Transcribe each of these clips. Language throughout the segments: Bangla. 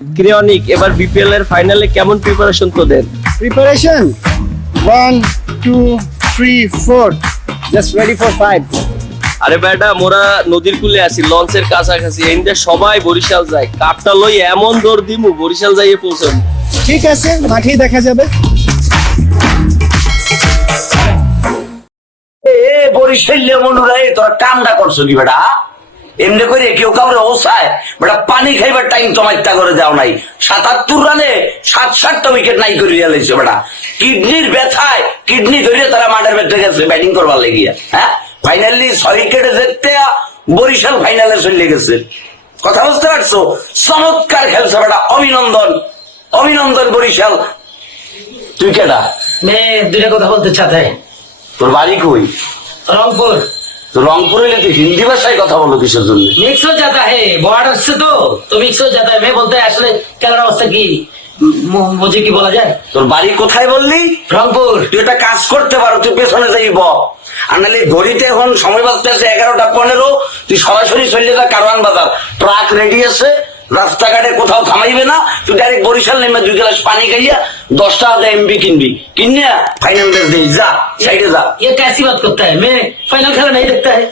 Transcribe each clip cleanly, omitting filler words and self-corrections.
ক্রিয়নিক এবার বিপিএল এর ফাইনালে কেমন প্রিপারেশন তোদের? Preparation 1, 2, 3, 4. Just ready for 5. আরে বেটা মোরা নদীর কূলে আছি, লঞ্চের কাছাকাছি, এনদে সবাই বরিশাল যায়, কাপটা লই এমন দৌড় দিমু বরিশাল যাইয়ে পৌঁছাবো। ঠিক আছে, মাঠেই দেখা যাবে। বরিশাল মনুরাই তোরা কামটা করছো কি বেটা? এমনি করে কেউ কাউরে ওসায় বেটা পানি খাইবার টাইম জমাইতা করে যাও নাই। ৭৭ রানে ৬৭টা উইকেট নাই করে লেগেছে বেটা। কিডনির ব্যথায় কিডনি ধরিয়ে তারা মাঠের ভেতরে গেছে ব্যাটিং করবার লেগিয়া। হ্যাঁ, ফাইনালি ৬ উইকেটে জিততে বরিশাল ফাইনালে চলে গেছে। কথা বুঝতে পারছো? চমৎকার খেলছে বেটা, অভিনন্দন অভিনন্দন বরিশাল। তুই কেডা? দুটা কথা বলতে চাতে। তোর বাড়ি কই? রংপুর। তো রংপুরে এলে তুই হিন্দি ভাষায় কথা বলো কিসের জন্য? मिक्स हो जाता है, बॉर्डर से तो मिक्स हो जाता है। मैं बोलते हैं আসলে খেলার অবস্থা কি মুझे কি বলা যায়? তোর বাড়ি কোথায় বললি? রংপুর। তুই একটা কাজ করতে পারো, তুই পেছনে যাইব আর নাহলে ঘড়িতে এখন সময় বাজতে আছে 11:15। তুই সরাসরি চলে যা কারওয়ান বাজার, ট্রাক রেডি আছে, রাস্তাঘাটে কোথাও থামাইবে না। তুই ডাইরেক্ট বরিশাল নেমে 2 গ্লাস পানি খাইয়া 10 টাকা দিয়ে এমবি কিনবি, কিনিয়া ফাইনাল ম্যাচ দিই, যা সাইডে যা। ये कैसी बात करता है? मैं फाइनल खेला नहीं देखता है।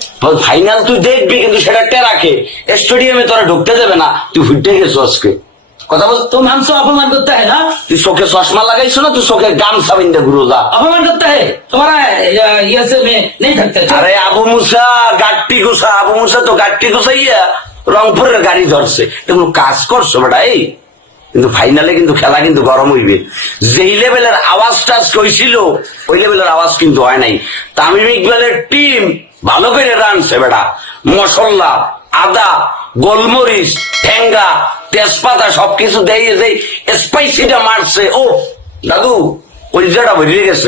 ফাইনাল তুই দেখবি কিন্তু সেটা টেরাকে স্টেডিয়ামে তোরা ঢুকতে দেবে না। তুই ফুটে গেছো আজকে, কথা বল। तुम हमसे अपमान करता है ना? তুই চোখে চশমা লাগাইছো না? তুই চোখে গামছা বিন্দা ঘুরো যা। अपमान करता है तुम्हारा ये से मैं नहीं थकता। আরে আবু মুসা গাট্টি গুছা, আবু মুসা তো গাট্টি গুছাইয়া রংপুরের গাড়ি ধরছে। এগুলো কাজ করছো বেটা এই, কিন্তু ফাইনালে কিন্তু খেলা কিন্তু গরম হইবে। যেই লেভেলের আওয়াজটা আজকে হয়েছিল ওই লেভেলের আওয়াজ কিন্তু হয় নাই। তামিম ইকবালের টিম ভালো করে রানছে বেটা। মশলা, আদা, গোলমরিচ, ঠেঙ্গা, তেজপাতা সবকিছু দিয়ে যে স্পাইসিটা মারছে, ও দাদু ওই জায়গাটা ভরিয়ে গেছে।